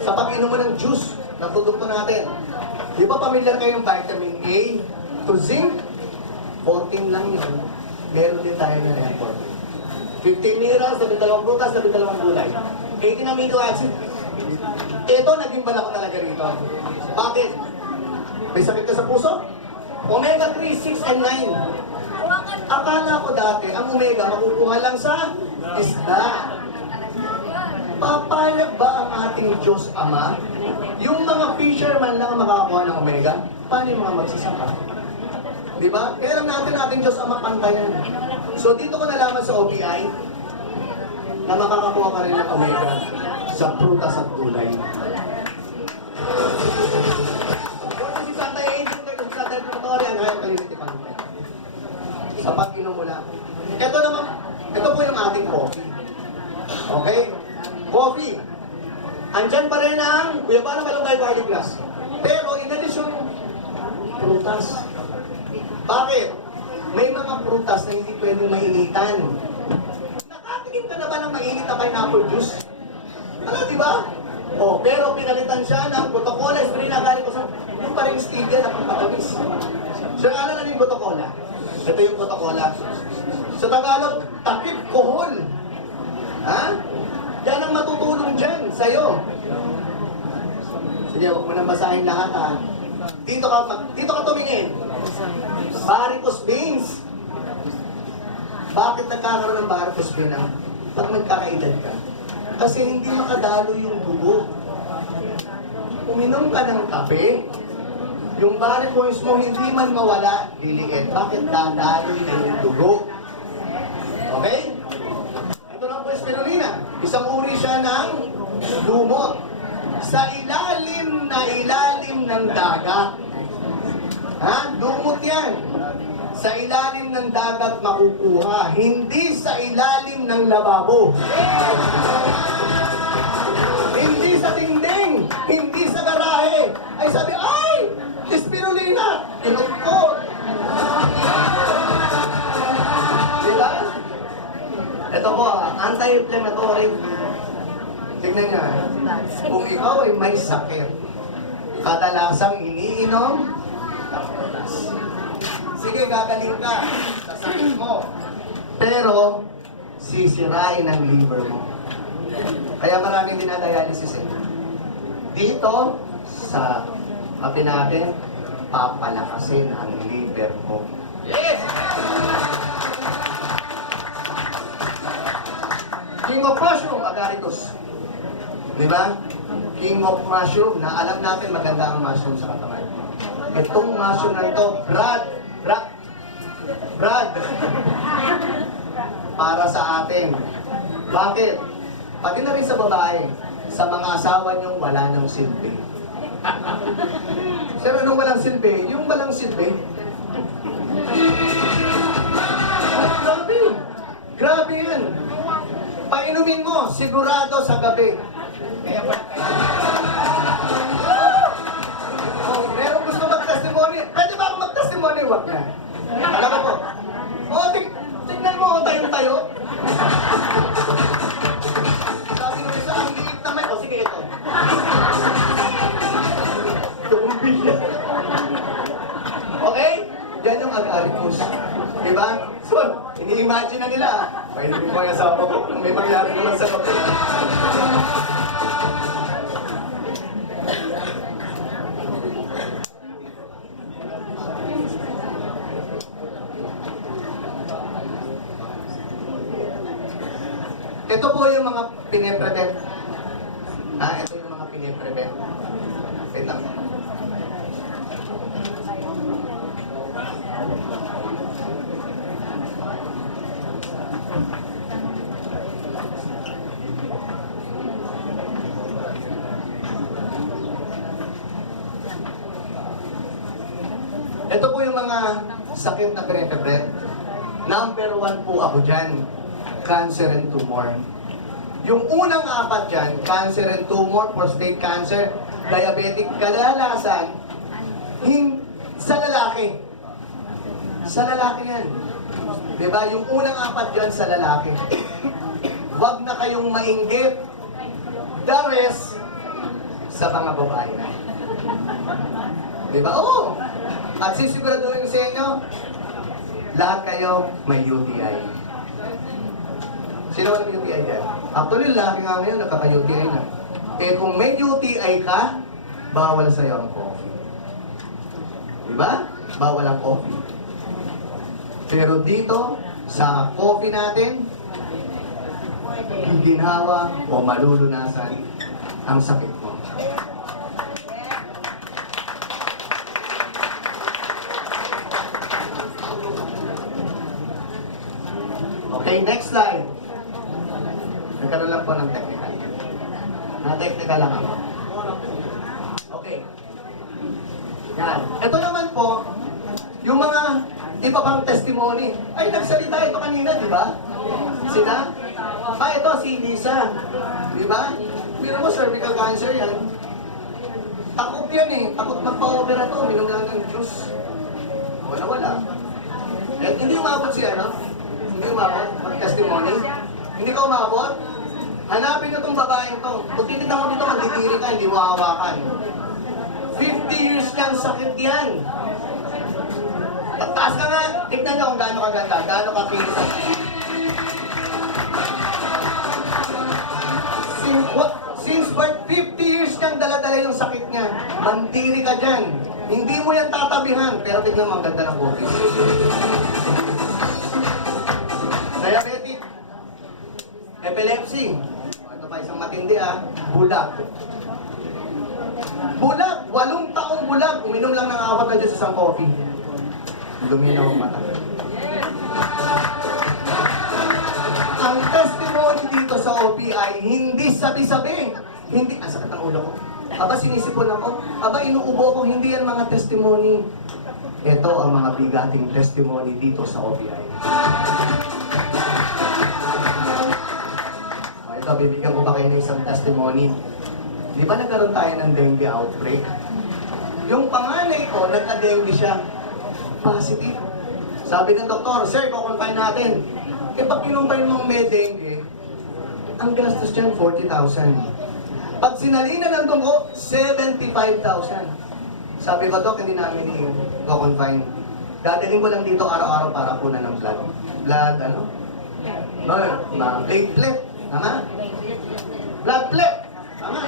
Sa pag-inom mo ng juice, ng produkto natin. Di ba pamilyar kayo ng vitamin A to zinc? 14 lang yun. Meron din tayo ng effort. 15 minerals, 12 prutas, 12 gulay. 18 amino acid. Ito, naging bala ko talaga rito. Bakit? May sakit ka sa puso? Omega 3, 6, and 9. Akala ko dati, ang omega makukuha lang sa isda. Papayag ba ang ating Diyos Ama? Yung mga fisherman lang ang makakakuha ng omega? Paano yung mga magsasaka? Di ba? Kaya alam natin ating Diyos Ama pantayan. So dito ko nalaman sa OBI na makakakuha ka rin ng omega sa prutas at gulay. Si Santa Angel, si Santa Victoria, ang hayang kalimiti pang sa pag-inom mo lang. Ito naman, ito po yung ating coffee. Okay? Coffee. Andyan pa rin ang guyabana, malunggay, garlic glass. Pero in addition, prutas. Bakit? May mga prutas na hindi pwedeng mainitan. Nakatingin ka na ba ng mainit na pineapple juice? Ano, di ba? Oh, pero pinalitan siya ng Coca-Cola, Esprina, garlic, yung pa rin stevia na pangpatamis. So, ano na yung Coca-Cola? Ito yung Coca-Cola. Sa Tagalog, takip kohol. Ha? Yan ang matutulong dyan sa'yo. Sige, huwag mo nang basahin lahat ha. Dito ka tumingin. Varicose veins. Bakit nagkakaroon ng varicose veins pag nagkakaedad ka? Kasi hindi makadalo yung dugo. Uminom ka ng kape, yung varicose mo hindi man mawala, liliit. Bakit dadaloy na yung dugo? Okay? Ito na po yung spirulina. Isang uri siya ng lumot. Sa ilalim ng dagat. Ha? Lumot yan. Sa ilalim ng dagat makukuha. Hindi sa ilalim ng lababo. Hindi sa dingding. Hindi sa garahe. Ay sabi, ay! Spirulina! Tinukot! Diba? Ito po, anti-inflammatory. Tignan nga, kung ikaw ay may sakit, kadalasang iniinom, tapos. Sige, gagaling ka sa sakit mo. Pero, sisirain ang liver mo. Kaya maraming dinadialysis eh. Dito, sa kape natin, papalakasin ang liver mo. Yes! King of mushroom, agaricus. Diba? King of mushroom, na alam natin maganda ang mushroom sa katawan. Itong mushroom na ito, Brad, para sa atin. Bakit? Pati na rin sa babae, sa mga asawa niyong wala ng silbi. Sir, anong walang silbi? Yung walang silbi. Oh, grabe! Grabe yan! Painumin mo, sigurado sa gabi. Oh, meron gusto mag-testimony. Pwede ba ako mag-testimony? Wag na. Talaga po. Oh, tignan mo, tayong-tayo. Sabi nung isa, ang liit na may... Oh, sige, ito. Dumbiya. Okay? Yan yung agaricus. Diba? So, ini-imagine na nila. Pwede ko yung asawa ko kung may mangyari naman sa kapit. Ito po yung mga pine-prevent. Ito yung mga pine-prevent. Wait lang. Ito po yung mga sakit na pine-prevent. Number 1 po ako dyan. Cancer and tumor. Yung unang 4 dyan, cancer and tumor, prostate cancer, diabetic, kadalasan, sa lalaki. Sa lalaki yan. Diba? Yung unang apat yan sa lalaki. Huwag na kayong mainggit. The rest, sa mga babae na. Diba? Oo. At sisiguraduhin ko sa inyo, lahat kayo may UTI. Sino walang UTI dyan? Actually, lalaki nga ngayon, nakaka-UTI na. Eh kung may UTI ka, bawal sa'yo ang coffee. Diba? Bawal ang coffee. Pero dito, sa coffee natin, giginhawa o malulunasan ang sakit mo. Okay, next slide. Nagkaroon lang po ng technical. Na-technical lang ako. Okay. Yan. Ito naman po, yung mga iba pang testimony. Ay, nagsalita ito kanina, di ba? Sina? Ito, si Lisa. Di ba? Biro mo, cervical cancer yan. Takot yan eh. Takot magpa-opera to. Minom lang ng juice. Wala. At hindi umabot si ano? Hindi umabot? Mag-testimony? Hindi ka umabot? Hanapin nyo tong babaeng to. Kung titignan mo dito, magdidiri ka, hindi mo hawakan. 50 years niyang sakit yan. Taas ka nga, tignan nyo kung gaano kaganda, gaano kakita. Since birth, 50 years niyang dala-dala yung sakit niya. Mandiri ka dyan. Hindi mo yan tatabihan, pero tignan mo ang ganda ng boses. Diabetic. Epilepsy. Ito pa isang matindi bulag. Bulag, 8 taong bulag. Uminom lang ng 4 na Diyos isang coffee. Luminaw ang mata. Ang testimony dito sa OPI, hindi sabi-sabi. Hindi, sakit ang ulo ko. Aba, sinisipon ako. Aba, inuubo ko. Hindi yan mga testimony. Ito ang mga bigating testimony dito sa OPI. Ito, bibigyan ko ba kayo ng isang testimony? Di ba nagkaroon tayo ng dengue outbreak? Yung panganay ko, nagka-dengue siya. Positive. Sabi ng doktor, sir, kukonfine natin. Eh, pag kinumpine mong may dengue, ang gastos dyan, 40,000. Pag sinalina ng dugo, 75,000. Sabi ko, Dok, hindi namin i-confine. Dadaling ko lang dito araw-araw para kunan ng blood. Blood, ano? No, platelet. Tama? Blood plate. Tama?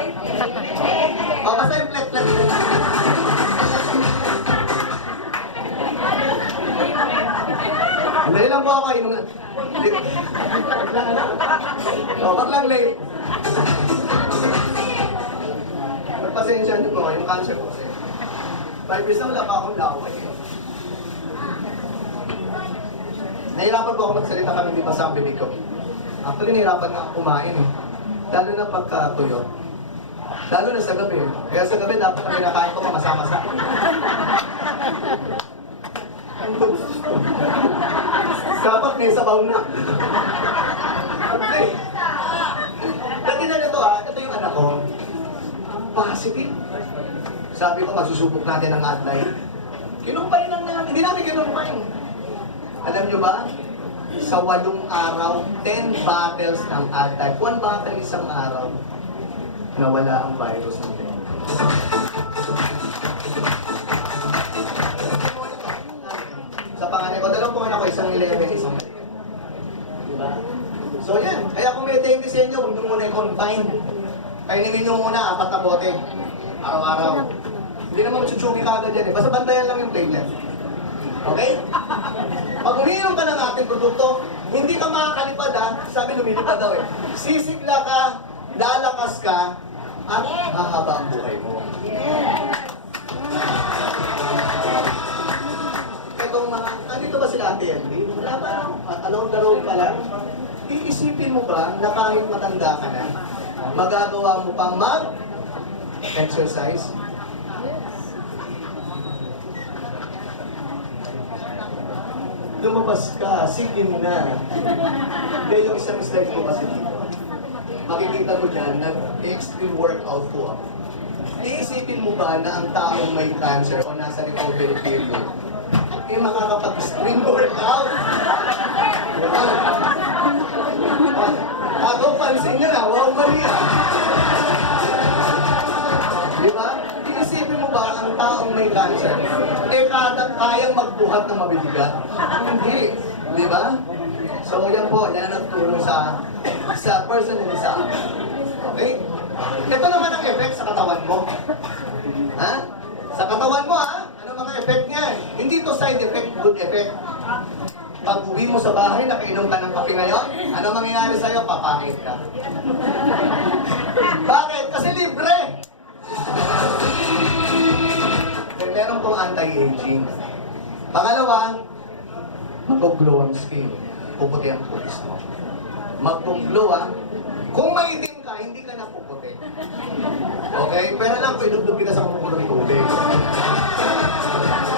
O, basta yung platelet. Dali lang po ako, inom lang. O, wag lang late. Magpasensya nyo po, yung cancer po. 5 years na wala pa akong laway. Nahirapan po ako magsalita kami di ba sa bibig ko. Actually, nahirapan na ako kumain eh. Lalo na pagkatuyo. Lalo na sa gabi. Kaya sa gabi, dapat kami nakain ko mamasa-masa. Dapat may sabaw na. Okay. Dati na ito ito yung anak ko. Positive. Sabi ko, masusubok natin ang adlay. Kinumpay lang namin. Hindi namin kinumpay. Alam nyo ba? Sa 8 araw, 10 bottles ng adlay. 1 bottle isang araw. Nawala ang virus ng dengue. Sa panganay ko, 2 anak ko, isang 11, isang 9. Diba? So yan, kaya kung may dengue sa inyo, huwag nyo muna i-confine. Kainin nyo muna 4 na bote. Araw-araw. Hindi naman matsuchugi ka agad yan eh. Basta bantayan lang yung platelet. Okay? Pag umiinom ka ng ating produkto, hindi ka makakalipad sabi lumilipad daw eh. Sisigla ka, lalakas ka, at hahaba ang buhay mo. Itong mga, nandito ba sila Ate Henry? Wala ba? Along the road pa lang? Iisipin mo ba na kahit matanda ka na, magagawa mo pang mag-exercise? Lumabas ka, sigin na. Kaya yung isang slide ko kasi dito. Makikita mo dyan, nag-extreme workout po ako. Iisipin mo ba na ang taong may cancer o nasa recovery period, hindi makakapag-spring workout. Diba? Ako, pansin nyo na, wow, Maria. Di ba? Iisipin mo ba ang taong may cancer, kayang magbuhat ng mabibigat? Hindi. Di ba? So, yan po, yan ang tulong sa personally sa akin. Okay? Ito naman ang effect sa katawan mo. Ha? Sa katawan mo, ha? Ano mga effect niya? Hindi to side effect, good effect. Pag uwi mo sa bahay, nakainom ka ng kape ngayon, ano mangyayari sa'yo? Papangit ka. Bakit? Kasi libre! Meron pong anti-aging. Pangalawa, mag-glow ang skin. Puputi ang pulis mo. Mag-glow, ha? Kung maitim ka, hindi ka na puputi. Okay? Pero lang, pinugdog kita sa kumukulong tubig.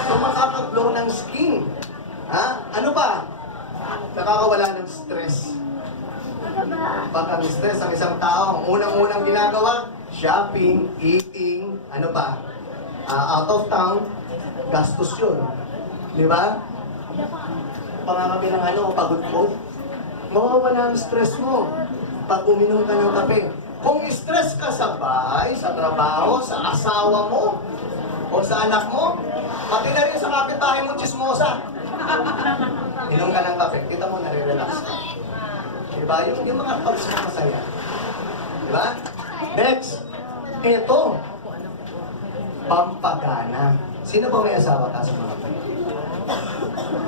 So, makakaglow ng skin. Ha? Ano pa? Nakakawala ng stress. Pag ang stress ang isang tao, ang unang-unang ginagawa, shopping, eating, ano pa? Out of town, gastos yun. Di ba? Pangangapin ng ano, pagod mo. Mawawala ang stress mo pag uminom ka ng kape. Kung stress ka sa bahay, sa trabaho, sa asawa mo, o sa anak mo, pati na rin sa kapitbahay mo, chismosa. Inom ka ng kape, kita mo, nare-relax ka. Diba? Yung mga pagsamasaya. Diba? Next, ito. Pampagana. Sino ba may asawa ka sa mga kape?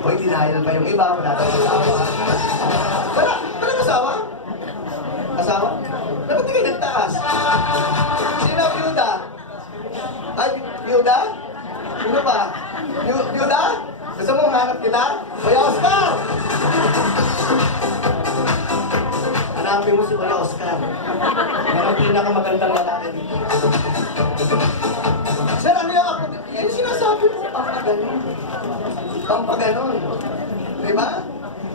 Hoy, denial pa yung iba, wala tayong asawa. Wala asawa? Asawa? Dapat di kayo nagtaas. Sino ang byuda? Ay, byuda? Sino ba? Byuda? Gusto mong hanap kita? Kuya Oscar! Hanapin mo si Kuya Oscar. Yan ang pinakamagandang lalaki dito. Sir, ano yung ako? Yan yung sinasabi mo, pampaganon. Pampaganon. Diba?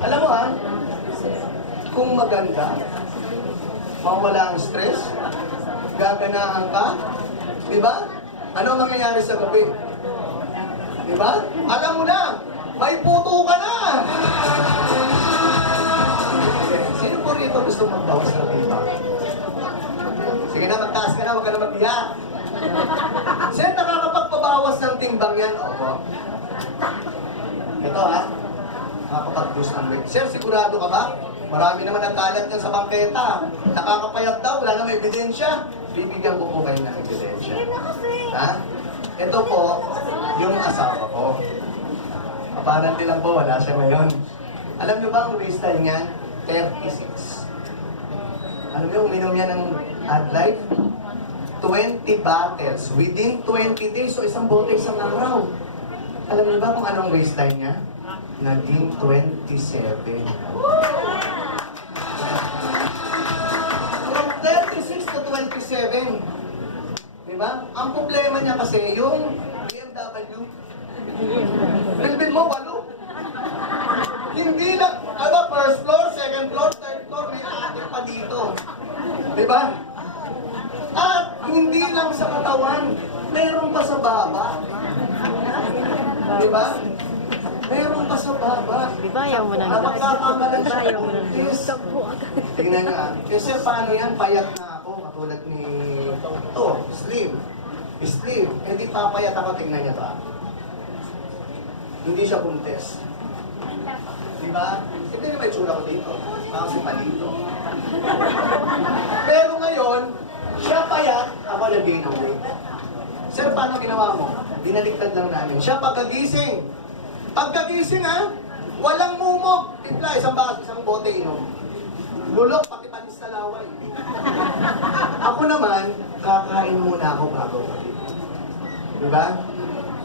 Alam mo ha, kung maganda, mawala ang stress, gaganahan ka, diba? Ano ang mangyayari sa gabi? Diba? Alam mo na, may puto ka na! Sino po rito gusto magbawas ng timbang? Sige na, magtaas ka na, huwag ka na magbiyak. Sir, nakakapagpabawas ng timbang yan? Opo. Ito ha, nakakapag-boost ng weight. Sir, sigurado ka ba? Marami naman nagkalat yan sa bangketa. Nakakapayat daw, wala namang ebidensya. Bibigyan ko po kayo ng ebidensya. Ha? Ito po, yung asawa ko. Apparently lang po, wala siya ngayon. Alam niyo ba ang waistline niya? 36. Alam niyo, uminom niya ng AdLife? 20 bottles within 20 days. So, isang bote, isang araw. Alam niyo ba kung anong waistline niya? Naging 27. From 36 to 27. Diba? Ang problema niya kasi yung BMW. Bilbil mo, 8. Hindi na, first floor, second floor, third floor, may atik pa dito. Diba? At hindi lang sa katawan, meron pa sa baba. Diba? Meron pa sa baba. Di ba ayaw mo na Napagkakamalan siya. ayaw mo na Yes. Tingnan niyo ah. Kasi paano yan? Payat na ako. Katulad ni... Ito, slim. Slim. Hindi papayat ako. Tingnan niyo to ah. Hindi siya buntes. Diba? Tingnan niyo may tsura ko dito. Parang si Palito. Pero ngayon, siya payat, ako nag-gain ng weight. Sir, paano ginawa mo? Dinaliktad lang namin. Siya pagkagising. Pagkagising ha, walang mumog. Timpla, isang baso, isang bote inom. Lulok, pati panis na laway. Ako naman, kakain muna ako bago pati. Diba?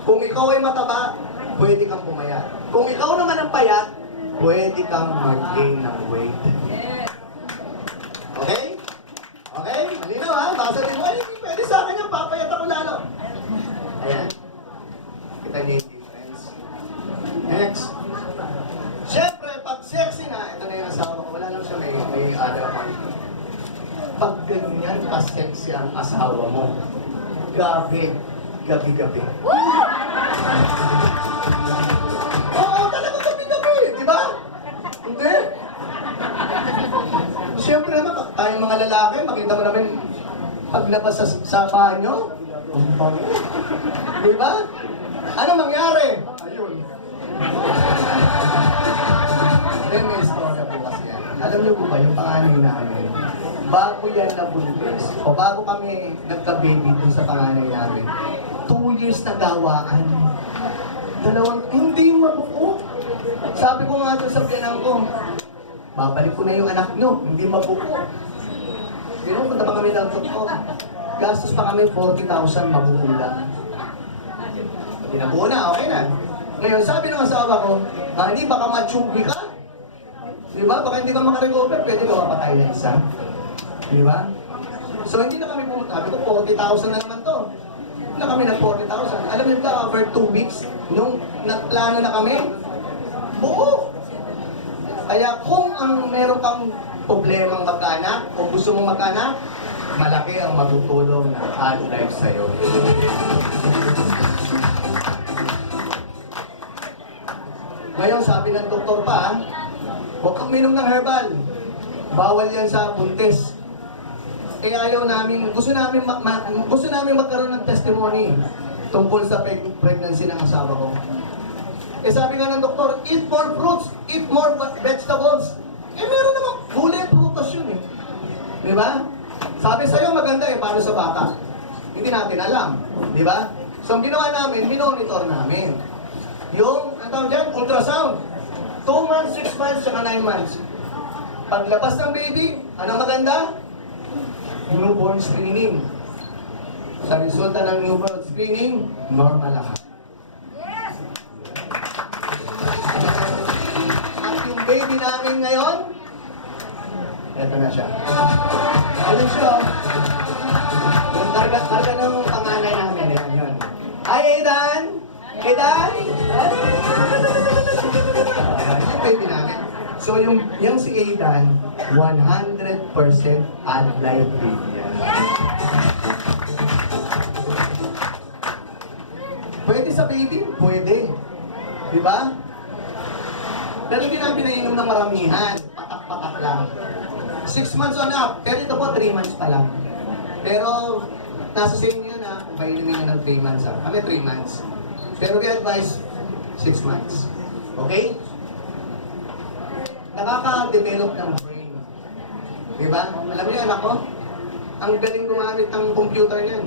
Kung ikaw ay mataba, pwede kang pumayat. Kung ikaw naman ang payat, pwede kang mag-gain ng weight. Okay? Okay? Malinaw ha? Baka sabihin mo, ay, hindi pwede sa akin yung papayat ako lalo. Ayan. Kita niyo yung difference. Next. Siyempre, pag sexy na, ito na yung asawa ko, wala lang siya may other one. Pag ganyan ka-sexy ang asawa mo, gabi-gabi. Siyempre naman, tayong mga lalaki, makita mo naman paglabas sa banyo. Ang bango. Di ba? Ano mangyari? Ayun. Then may istorya po kasi yan. Alam niyo po ba, yung panganay namin, bago yan nabuntis, o bago kami nagka-baby dun sa panganay namin, 2 years na gawaan. Hindi mabuo. Sabi ko nga doon sa biyanan ko, babalik ko na yung anak nyo, hindi mabuo. Punta pa kami ng doktor. Gastos pa kami 40,000 mabuo lang. Pinabuo na, okay na. Ngayon, sabi ng asawa ko, hindi baka matsugi ka. Di ba? Baka hindi ka makarecover, pwede ka mapatay na isa. Di ba? So, hindi na kami pumunta. Sabi ko, 40,000 na naman to. Hindi na kami ng 40,000. Alam niyo ba, over 2 weeks, nung nagplano na kami, buo. Kaya kung meron kang problemang magkaanak o gusto mong magkaanak, malaki ang magtutulong ng AdLife sa'yo. Ngayon, sabi ng doktor pa, huwag kang minom ng herbal. Bawal yan sa buntis. Ayaw namin, gusto namin magkaroon ng testimony tungkol sa pregnancy ng asawa ko. Sabi nga ng doktor, eat more fruits, eat more vegetables. Meron namang gulay, prutas yun eh. Di ba? Sabi sa'yo maganda paano sa bata? Hindi natin alam. Di ba? So ang ginawa namin, minonitor namin. Yung, ang tawag dyan, ultrasound. 2 months, 6 months, saka 9 months. Paglabas ng baby, anong maganda? Newborn screening. Sa resulta ng newborn screening, normal lahat. At yung baby namin ngayon, eto na siya. Ayun siya. Yung karga ng panganay namin. Yan, yun. Hi, Aidan! Aidan! Ayan, yung baby namin. So, yung si Aidan, 100% AdLife baby yan. Pwede sa baby? Pwede. Diba? Pero hindi namin pinainom ng maramihan. Patak-patak lang. 6 months on up. Pero ito po, 3 months pa lang. Pero, nasa sa inyo yun kung painumin nyo ng 3 months Kami 3 months. Pero we advise 6 months. Okay? Nakaka-develop ng brain. Diba? Alam niyo, anak ko, ang galing gumamit ng computer niyan.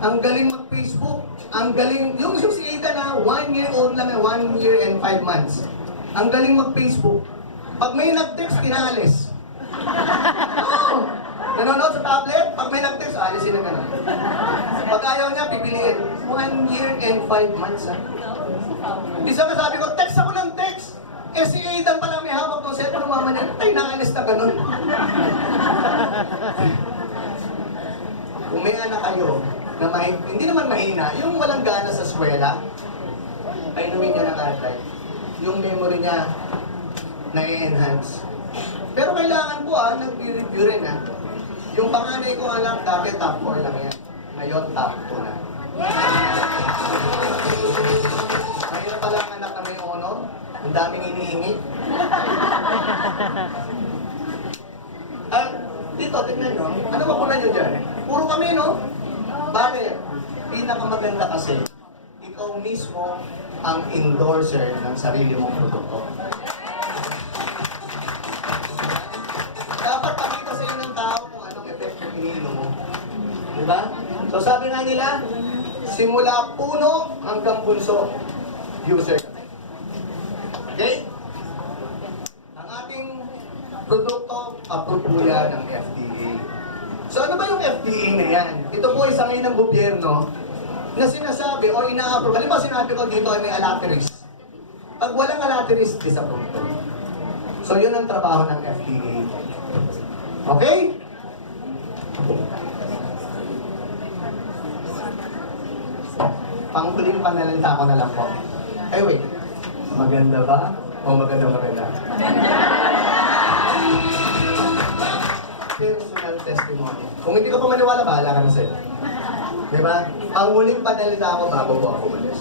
Ang galing mag-Facebook. Ang galing, yung si Ada na 1 year old lang, 1 year and 5 months. Ang galing mag-Facebook. Pag may nag-text, pinaalis. Oo. Nanonood sa tablet, pag may nag-text, alisin na gano'n. Pag ayaw niya, pipiliin. 1 year and 5 months, ha? Isa ka sabi ko, text ako ng text. Si Aidan pala may hawak ng cellphone ng mama niya, ay naalis na gano'n. Kung may anak kayo, na hindi naman mahina, yung walang gana sa eskwela, painumin niya ng AdLife. Yung memory niya, na-enhance. Pero kailangan ko nag-review rin Yung panganay ko anak, dati top 4 lang yan. Ngayon, top 2 na. Ngayon na pala ang anak na may honor, ang daming iniingi. Dito, tignan nyo. Ano ba pula nyo dyan? Puro kami, no? Bakit? Pinakamaganda kasi, ikaw mismo ang endorser ng sarili mong produkto. Dapat pakita sa inyo ng tao kung anong effect yung iniinom mo. Diba? So sabi nga nila, simula puno hanggang bunso, user kami. Okay? Ang ating produkto, approve po yan ng FDA. So ano ba yung FDA na yan? Ito po isang ngayon ng gobyerno na sinasabi o ina-approve. Halimbawa sinabi ko dito ay may alateris. Pag walang alateris, disapproved. So yun ang trabaho ng FDA. Okay? Panghuling panalita ko na lang po. Ay wait, maganda ba? O maganda? Personal testimony. Kung hindi ka pa maniwala, bahala ka na sa'yo. Diba? Panghuling panalita ko bago po ako umalis.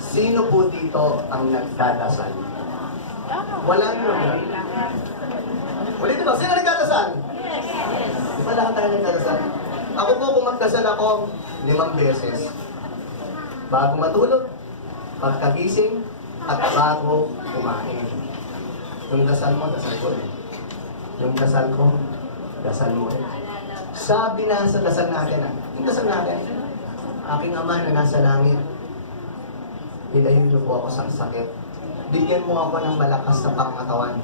Sino po dito ang nagdadasal? Wala naman. Ulitin mo, sino nagdadasal? nagdadasal? Di ba lahat tayo nagdadasal? Ako po, kung magdasal ako, 5 beses. Bago matulog, pagkagising, at bago kumain. Yung dasal mo, dasal ko rin. Yung dasal ko, dasal mo rin. Sabi na sa dasal natin, yung dasal natin, aking Ama na nasa langit, ilayin niyo po ako sa sakit. Bigyan mo ako ng malakas na pangatawan.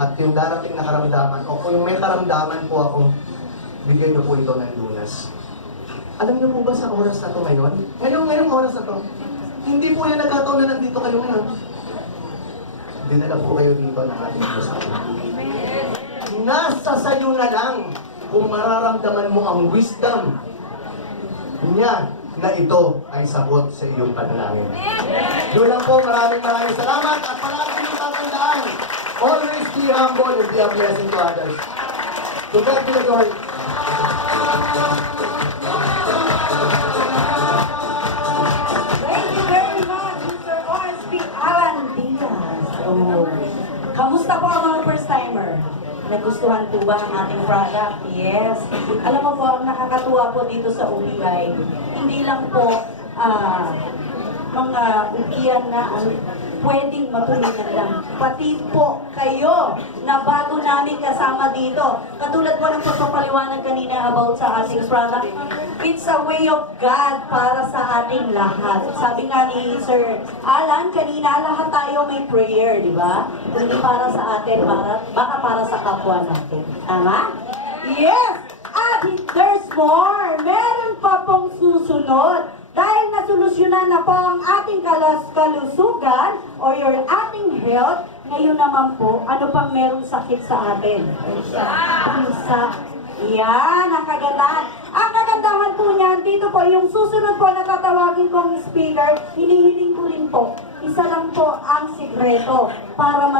At yung darating na karamdaman, o kung may karamdaman po ako, bigyan niyo po ito ng lunas. Alam niyo po ba sa oras na ito ngayon? Ngayong oras na ito, hindi po yan nagkataon na nandito kayo ngayon. Dinala po kayo dito ng ating Diyos. Nasa sayo na lang kung mararamdaman mo ang wisdom niya na ito ay sagot sa iyong panalangin. Yun lang po, maraming salamat at palagi niyong tatandaan. Always be humble and be a blessing to others. To God be the glory. Thank you very much, Mr. OSP Alan Diaz. Oh. Kamusta po ang mga first-timer? Nagustuhan po ba ang ating product? Yes. Alam mo po, ang nakakatuwa po dito sa UBI, hindi lang po mga ugian na pwedeng matulinan lang. Pati po kayo na bago namin kasama dito. Katulad po ng pagpapaliwanag kanina about sa ating product, it's a way of God para sa ating lahat. Sabi nga ni Sir Alan, kanina lahat tayo may prayer, di ba? Hindi para sa atin, baka para sa kapwa natin. Tama? Yes! At there's more! Meron pa pong susunod. Dahil nasolusyonan na po ang ating kalusugan o your ating health, ngayon naman po, ano pang merong sakit sa atin? Pusa. Yan, ang kagandahan. Ang kagandahan po niyan, dito po, yung susunod po na tatawagin kong speaker, hinihiling ko rin po, isa lang po ang sikreto para